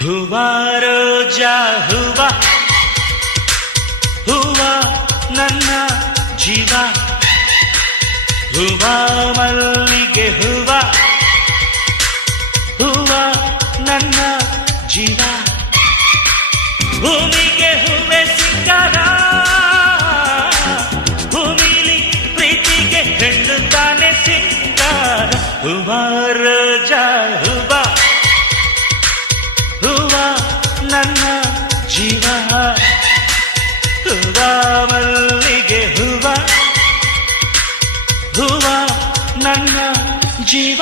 ಹೂವ ರೋಜಾ ಹೂವ ಹೂವ ನನ್ನ ಜೀವ ಹೂವ ಮಲ್ಲಿಗೆ ಹೂವ ಹೂವ ನನ್ನ ಜೀವ ಭೂಮಿಗೆ ಹೂವೆ ಸಿಕ್ಕಾರ ಭೂಮಿಲಿ ಪ್ರೀತಿಗೆ ಹೆಣ್ಣು ತಾನೆ ಸಿಂಗಾರ ಹೂವ ರೋಜಾ ಹೂವ ಹೂವ ನನ್ನ ಜೀವ ಹೂವ ಮಲ್ಲಿಗೆ ಹೂವ ಹೂವ ನನ್ನ ಜೀವ